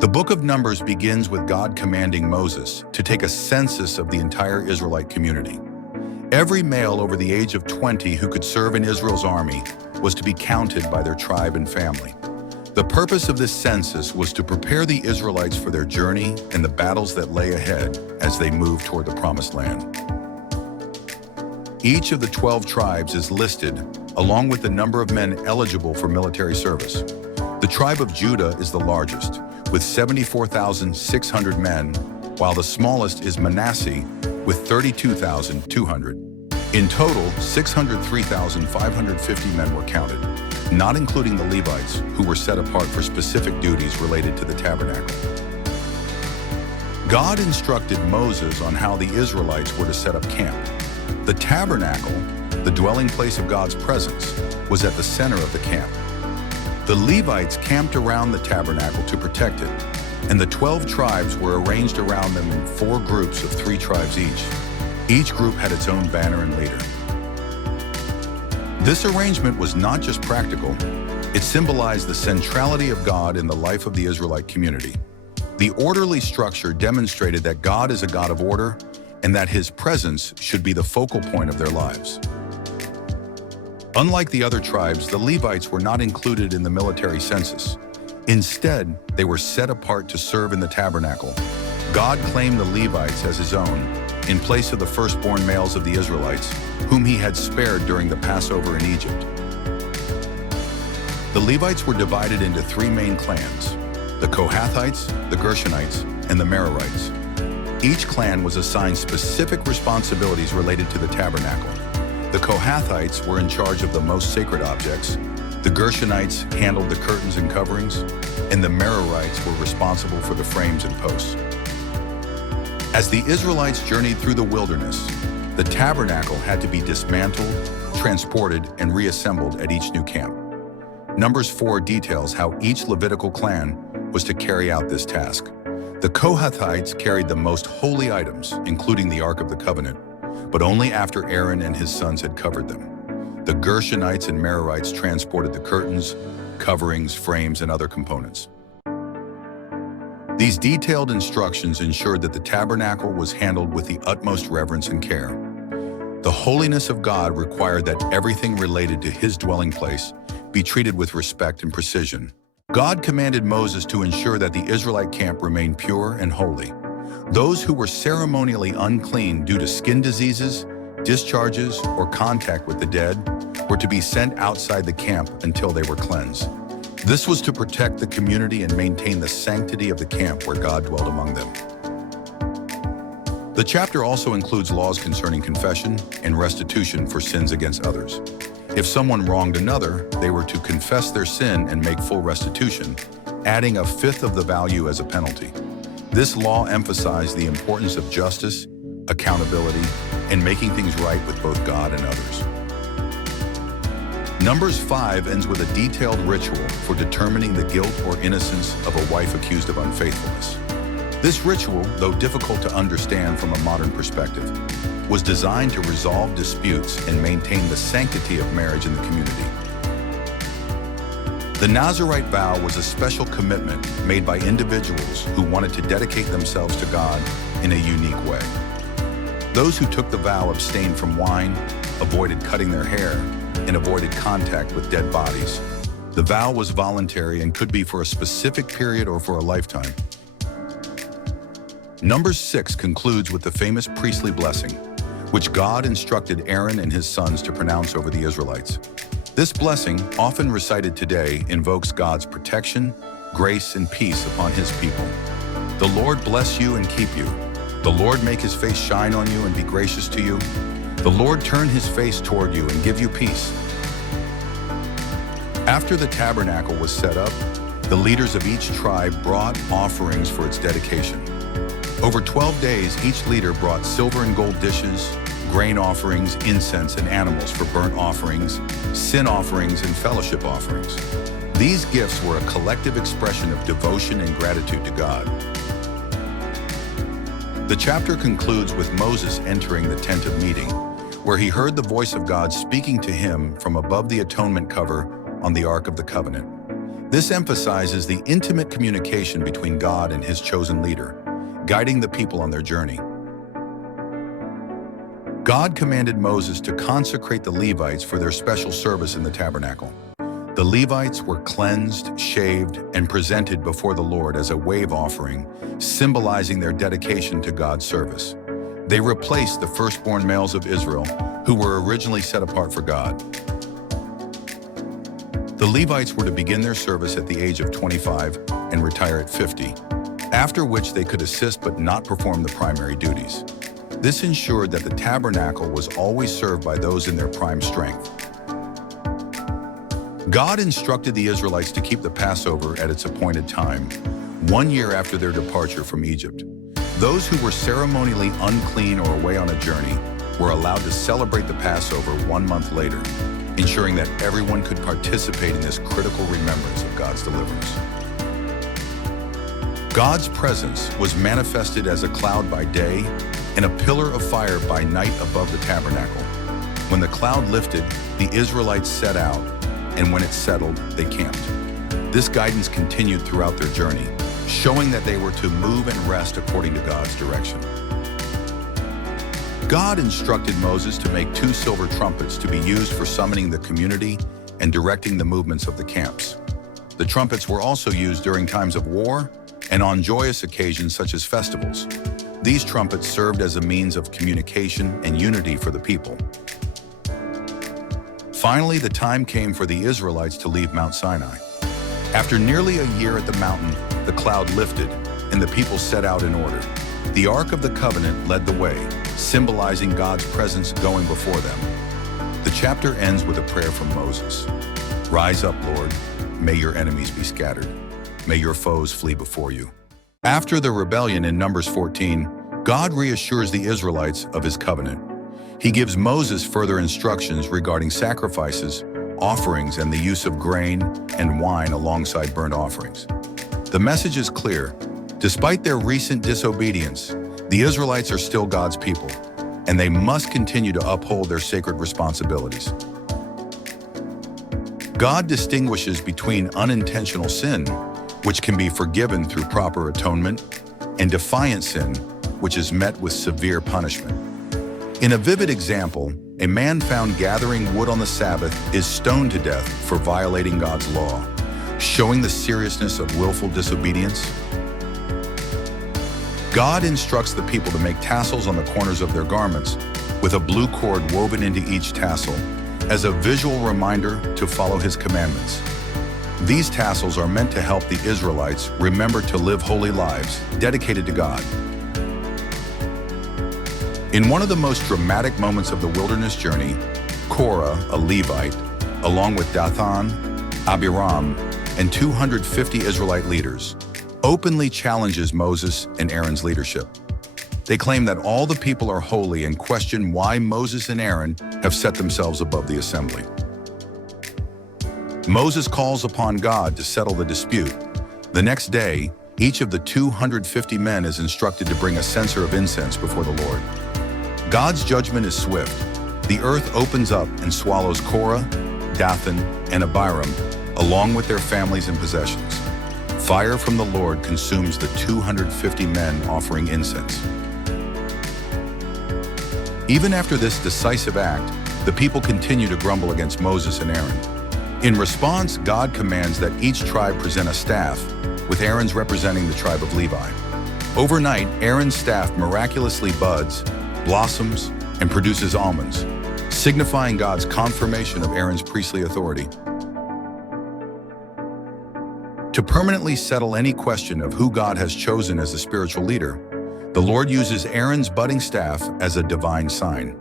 The book of Numbers begins with God commanding Moses to take a census of the entire Israelite community. Every male over the age of 20 who could serve in Israel's army was to be counted by their tribe and family. The purpose of this census was to prepare the Israelites for their journey and the battles that lay ahead as they moved toward the Promised Land. Each of the 12 tribes is listed, along with the number of men eligible for military service. The tribe of Judah is the largest, with 74,600 men, while the smallest is Manasseh, with 32,200. In total, 603,550 men were counted, not including the Levites, who were set apart for specific duties related to the tabernacle. God instructed Moses on how the Israelites were to set up camp. The tabernacle, the dwelling place of God's presence, was at the center of the camp. The Levites camped around the tabernacle to protect it, and the 12 tribes were arranged around them in 4 groups of 3 tribes each. Each group had its own banner and leader. This arrangement was not just practical, it symbolized the centrality of God in the life of the Israelite community. The orderly structure demonstrated that God is a God of order and that His presence should be the focal point of their lives. Unlike the other tribes, the Levites were not included in the military census. Instead, they were set apart to serve in the tabernacle. God claimed the Levites as His own, in place of the firstborn males of the Israelites, whom He had spared during the Passover in Egypt. The Levites were divided into 3 main clans: the Kohathites, the Gershonites, and the Merarites. Each clan was assigned specific responsibilities related to the tabernacle. The Kohathites were in charge of the most sacred objects, the Gershonites handled the curtains and coverings, and the Merarites were responsible for the frames and posts. As the Israelites journeyed through the wilderness, the tabernacle had to be dismantled, transported, and reassembled at each new camp. Numbers 4 details how each Levitical clan was to carry out this task. The Kohathites carried the most holy items, including the Ark of the Covenant, but only after Aaron and his sons had covered them. The Gershonites and Merarites transported the curtains, coverings, frames, and other components. These detailed instructions ensured that the tabernacle was handled with the utmost reverence and care. The holiness of God required that everything related to His dwelling place be treated with respect and precision. God commanded Moses to ensure that the Israelite camp remained pure and holy. Those who were ceremonially unclean due to skin diseases, discharges, or contact with the dead were to be sent outside the camp until they were cleansed. This was to protect the community and maintain the sanctity of the camp where God dwelled among them. The chapter also includes laws concerning confession and restitution for sins against others. If someone wronged another, they were to confess their sin and make full restitution, adding 1/5 of the value as a penalty. This law emphasized the importance of justice, accountability, and making things right with both God and others. Numbers 5 ends with a detailed ritual for determining the guilt or innocence of a wife accused of unfaithfulness. This ritual, though difficult to understand from a modern perspective, was designed to resolve disputes and maintain the sanctity of marriage in the community. The Nazirite vow was a special commitment made by individuals who wanted to dedicate themselves to God in a unique way. Those who took the vow abstained from wine, avoided cutting their hair, and avoided contact with dead bodies. The vow was voluntary and could be for a specific period or for a lifetime. Numbers 6 concludes with the famous priestly blessing, which God instructed Aaron and his sons to pronounce over the Israelites. This blessing, often recited today, invokes God's protection, grace, and peace upon His people. The Lord bless you and keep you. The Lord make His face shine on you and be gracious to you. The Lord turn His face toward you and give you peace. After the tabernacle was set up, the leaders of each tribe brought offerings for its dedication. Over 12 days, each leader brought silver and gold dishes, grain offerings, incense, and animals for burnt offerings, sin offerings, and fellowship offerings. These gifts were a collective expression of devotion and gratitude to God. The chapter concludes with Moses entering the tent of meeting, where he heard the voice of God speaking to him from above the atonement cover on the Ark of the Covenant. This emphasizes the intimate communication between God and his chosen leader, guiding the people on their journey. God commanded Moses to consecrate the Levites for their special service in the tabernacle. The Levites were cleansed, shaved, and presented before the Lord as a wave offering, symbolizing their dedication to God's service. They replaced the firstborn males of Israel, who were originally set apart for God. The Levites were to begin their service at the age of 25 and retire at 50, after which they could assist but not perform the primary duties. This ensured that the tabernacle was always served by those in their prime strength. God instructed the Israelites to keep the Passover at its appointed time, 1 year after their departure from Egypt. Those who were ceremonially unclean or away on a journey were allowed to celebrate the Passover 1 month later, ensuring that everyone could participate in this critical remembrance of God's deliverance. God's presence was manifested as a cloud by day and a pillar of fire by night above the tabernacle. When the cloud lifted, the Israelites set out, and when it settled, they camped. This guidance continued throughout their journey, showing that they were to move and rest according to God's direction. God instructed Moses to make 2 silver trumpets to be used for summoning the community and directing the movements of the camps. The trumpets were also used during times of war and on joyous occasions such as festivals. These trumpets served as a means of communication and unity for the people. Finally, the time came for the Israelites to leave Mount Sinai. After nearly a year at the mountain, the cloud lifted, and the people set out in order. The Ark of the Covenant led the way, symbolizing God's presence going before them. The chapter ends with a prayer from Moses. "Rise up, Lord. May your enemies be scattered. May your foes flee before you." After the rebellion in Numbers 14, God reassures the Israelites of his covenant. He gives Moses further instructions regarding sacrifices, offerings, and the use of grain and wine alongside burnt offerings. The message is clear. Despite their recent disobedience, the Israelites are still God's people, and they must continue to uphold their sacred responsibilities. God distinguishes between unintentional sin, which can be forgiven through proper atonement, and defiant sin, which is met with severe punishment. In a vivid example, a man found gathering wood on the Sabbath is stoned to death for violating God's law, showing the seriousness of willful disobedience. God instructs the people to make tassels on the corners of their garments, with a blue cord woven into each tassel, as a visual reminder to follow his commandments. These tassels are meant to help the Israelites remember to live holy lives dedicated to God. In one of the most dramatic moments of the wilderness journey, Korah, a Levite, along with Dathan, Abiram, and 250 Israelite leaders, openly challenges Moses and Aaron's leadership. They claim that all the people are holy and question why Moses and Aaron have set themselves above the assembly. Moses calls upon God to settle the dispute. The next day, each of the 250 men is instructed to bring a censer of incense before the Lord. God's judgment is swift. The earth opens up and swallows Korah, Dathan, and Abiram, along with their families and possessions. Fire from the Lord consumes the 250 men offering incense. Even after this decisive act, the people continue to grumble against Moses and Aaron. In response, God commands that each tribe present a staff, with Aaron's representing the tribe of Levi. Overnight, Aaron's staff miraculously buds, blossoms, and produces almonds, signifying God's confirmation of Aaron's priestly authority. To permanently settle any question of who God has chosen as the spiritual leader, the Lord uses Aaron's budding staff as a divine sign.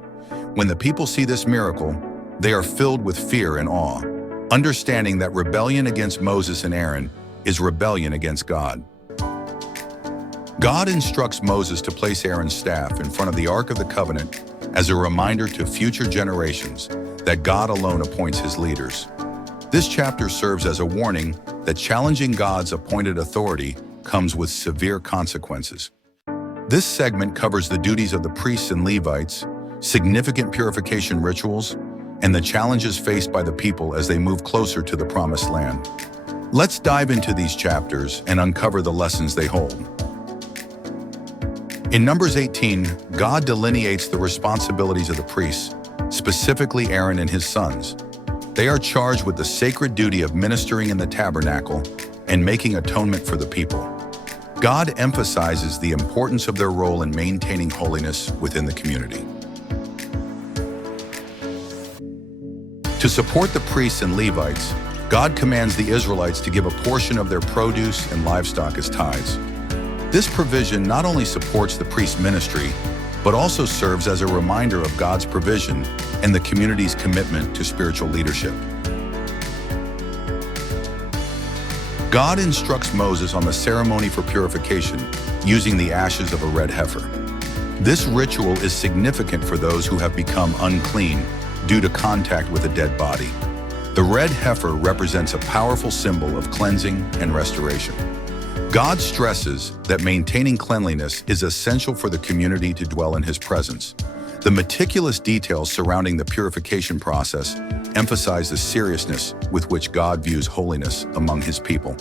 When the people see this miracle, they are filled with fear and awe, understanding that rebellion against Moses and Aaron is rebellion against God. God instructs Moses to place Aaron's staff in front of the Ark of the Covenant as a reminder to future generations that God alone appoints his leaders. This chapter serves as a warning that challenging God's appointed authority comes with severe consequences. This segment covers the duties of the priests and Levites, significant purification rituals, and the challenges faced by the people as they move closer to the Promised Land. Let's dive into these chapters and uncover the lessons they hold. In Numbers 18, God delineates the responsibilities of the priests, specifically Aaron and his sons. They are charged with the sacred duty of ministering in the tabernacle and making atonement for the people. God emphasizes the importance of their role in maintaining holiness within the community. To support the priests and Levites, God commands the Israelites to give a portion of their produce and livestock as tithes. This provision not only supports the priest's ministry, but also serves as a reminder of God's provision and the community's commitment to spiritual leadership. God instructs Moses on the ceremony for purification using the ashes of a red heifer. This ritual is significant for those who have become unclean due to contact with a dead body. The red heifer represents a powerful symbol of cleansing and restoration. God stresses that maintaining cleanliness is essential for the community to dwell in His presence. The meticulous details surrounding the purification process emphasize the seriousness with which God views holiness among His people.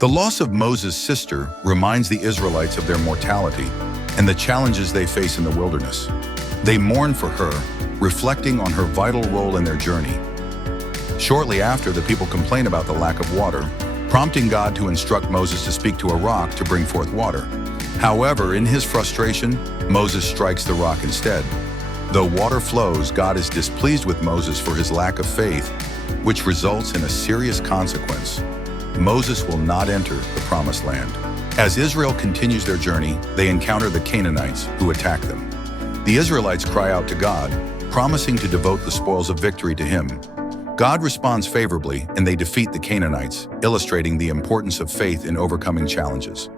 The loss of Moses' sister reminds the Israelites of their mortality and the challenges they face in the wilderness. They mourn for her, reflecting on her vital role in their journey. Shortly after, the people complain about the lack of water, prompting God to instruct Moses to speak to a rock to bring forth water. However, in his frustration, Moses strikes the rock instead. Though water flows, God is displeased with Moses for his lack of faith, which results in a serious consequence. Moses will not enter the promised land. As Israel continues their journey, they encounter the Canaanites, who attack them. The Israelites cry out to God, promising to devote the spoils of victory to Him. God responds favorably, and they defeat the Canaanites, illustrating the importance of faith in overcoming challenges.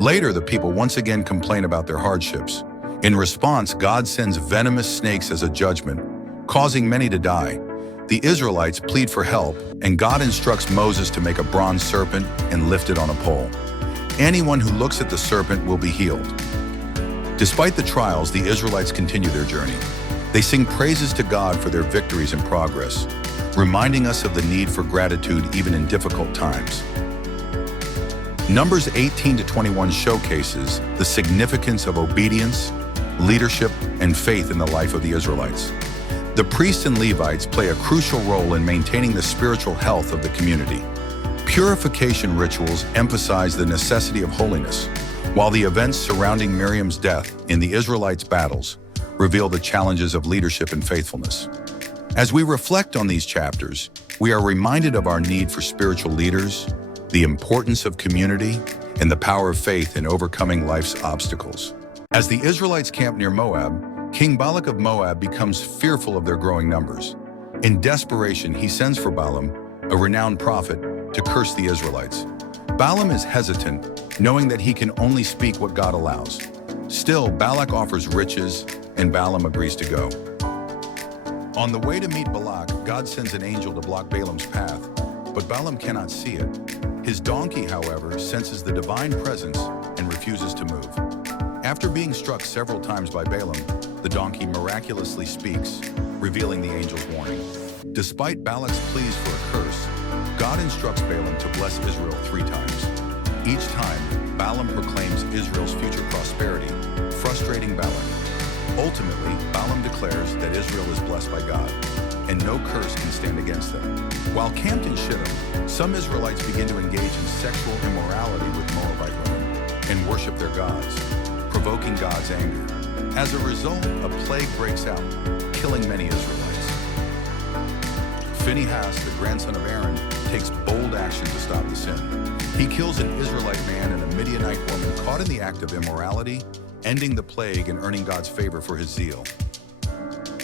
Later, the people once again complain about their hardships. In response, God sends venomous snakes as a judgment, causing many to die. The Israelites plead for help, and God instructs Moses to make a bronze serpent and lift it on a pole. Anyone who looks at the serpent will be healed. Despite the trials, the Israelites continue their journey. They sing praises to God for their victories and progress, reminding us of the need for gratitude even in difficult times. Numbers 18 to 21 showcases the significance of obedience, leadership, and faith in the life of the Israelites. The priests and Levites play a crucial role in maintaining the spiritual health of the community. Purification rituals emphasize the necessity of holiness, while the events surrounding Miriam's death in the Israelites' battles reveal the challenges of leadership and faithfulness. As we reflect on these chapters, we are reminded of our need for spiritual leaders, the importance of community, and the power of faith in overcoming life's obstacles. As the Israelites camp near Moab, King Balak of Moab becomes fearful of their growing numbers. In desperation, he sends for Balaam, a renowned prophet, to curse the Israelites. Balaam is hesitant, knowing that he can only speak what God allows. Still, Balak offers riches, and Balaam agrees to go. On the way to meet Balak, God sends an angel to block Balaam's path, but Balaam cannot see it. His donkey, however, senses the divine presence and refuses to move. After being struck several times by Balaam, the donkey miraculously speaks, revealing the angel's warning. Despite Balak's pleas for a curse, God instructs Balaam to bless Israel 3 times. Each time, Balaam proclaims Israel's future prosperity, frustrating Balak. Ultimately, Balaam declares that Israel is blessed by God, and no curse can stand against them. While camped in Shittim, some Israelites begin to engage in sexual immorality with Moabite women and worship their gods, provoking God's anger. As a result, a plague breaks out, killing many Israelites. Phinehas, the grandson of Aaron, takes bold action to stop the sin. He kills an Israelite man and a Midianite woman caught in the act of immorality, ending the plague and earning God's favor for his zeal.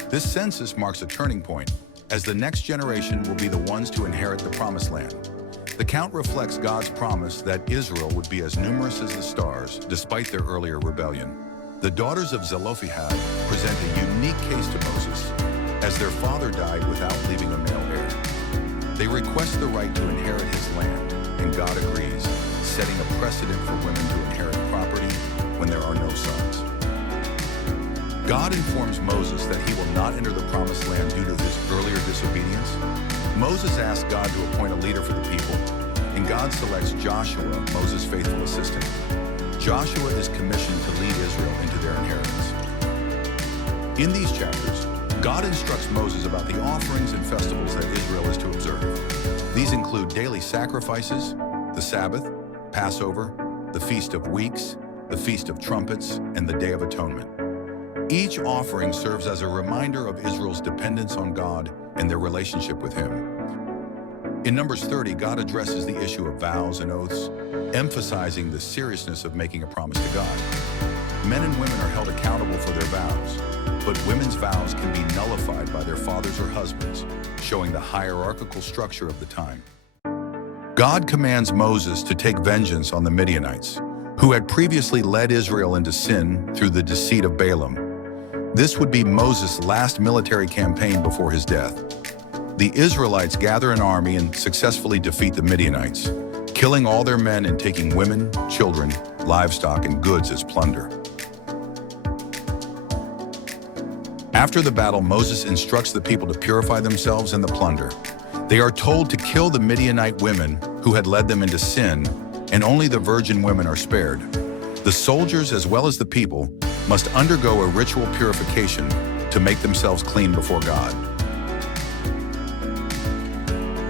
This census marks a turning point, as the next generation will be the ones to inherit the promised land. The count reflects God's promise that Israel would be as numerous as the stars, despite their earlier rebellion. The daughters of Zelophehad present a unique case to Moses, as their father died without leaving a male heir. They request the right to inherit his land, and God agrees, setting a precedent for women to inherit property when there are no sons. God informs Moses that he will not enter the promised land due to his earlier disobedience. Moses asks God to appoint a leader for the people, and God selects Joshua, Moses' faithful assistant. Joshua is commissioned to lead Israel into their inheritance. In these chapters, God instructs Moses about the offerings and festivals that Israel is to observe. These include daily sacrifices, the Sabbath, Passover, the Feast of Weeks, the Feast of Trumpets, and the Day of Atonement. Each offering serves as a reminder of Israel's dependence on God and their relationship with Him. In Numbers 30, God addresses the issue of vows and oaths, emphasizing the seriousness of making a promise to God. Men and women are held accountable for their vows, but women's vows can be nullified by their fathers or husbands, showing the hierarchical structure of the time. God commands Moses to take vengeance on the Midianites, who had previously led Israel into sin through the deceit of Balaam. This would be Moses' last military campaign before his death. The Israelites gather an army and successfully defeat the Midianites, killing all their men and taking women, children, livestock, and goods as plunder. After the battle, Moses instructs the people to purify themselves and the plunder. They are told to kill the Midianite women who had led them into sin, and only the virgin women are spared. The soldiers, as well as the people, must undergo a ritual purification to make themselves clean before God.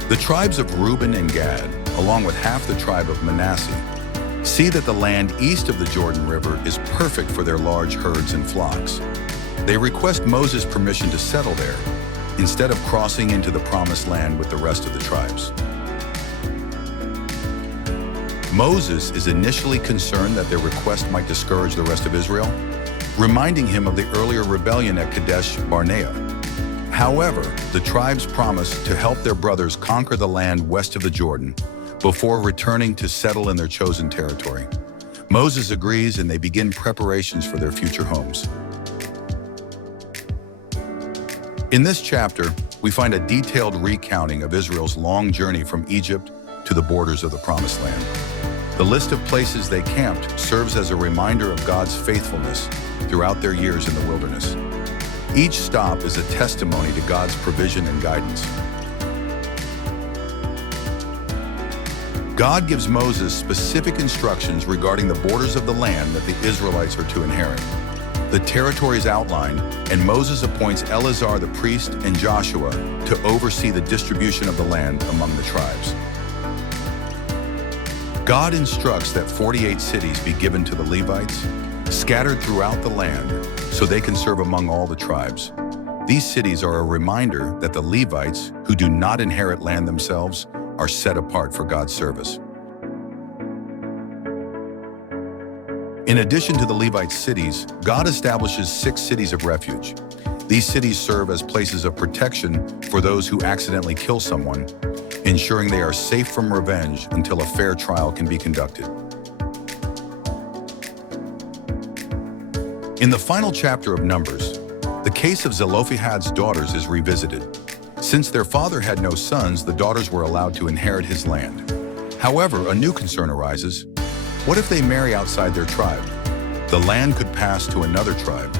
The tribes of Reuben and Gad, along with half the tribe of Manasseh, see that the land east of the Jordan River is perfect for their large herds and flocks. They request Moses' permission to settle there, instead of crossing into the promised land with the rest of the tribes. Moses is initially concerned that their request might discourage the rest of Israel, reminding him of the earlier rebellion at Kadesh Barnea. However, the tribes promise to help their brothers conquer the land west of the Jordan before returning to settle in their chosen territory. Moses agrees, and they begin preparations for their future homes. In this chapter, we find a detailed recounting of Israel's long journey from Egypt to the borders of the Promised Land. The list of places they camped serves as a reminder of God's faithfulness throughout their years in the wilderness. Each stop is a testimony to God's provision and guidance. God gives Moses specific instructions regarding the borders of the land that the Israelites are to inherit. The territory is outlined, and Moses appoints Eleazar the priest and Joshua to oversee the distribution of the land among the tribes. God instructs that 48 cities be given to the Levites, scattered throughout the land, so they can serve among all the tribes. These cities are a reminder that the Levites, who do not inherit land themselves, are set apart for God's service. In addition to the Levite cities, God establishes 6 cities of refuge. These cities serve as places of protection for those who accidentally kill someone, ensuring they are safe from revenge until a fair trial can be conducted. In the final chapter of Numbers, the case of Zelophehad's daughters is revisited. Since their father had no sons, the daughters were allowed to inherit his land. However, a new concern arises. What if they marry outside their tribe? The land could pass to another tribe,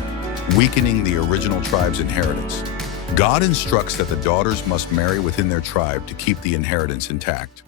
weakening the original tribe's inheritance. God instructs that the daughters must marry within their tribe to keep the inheritance intact.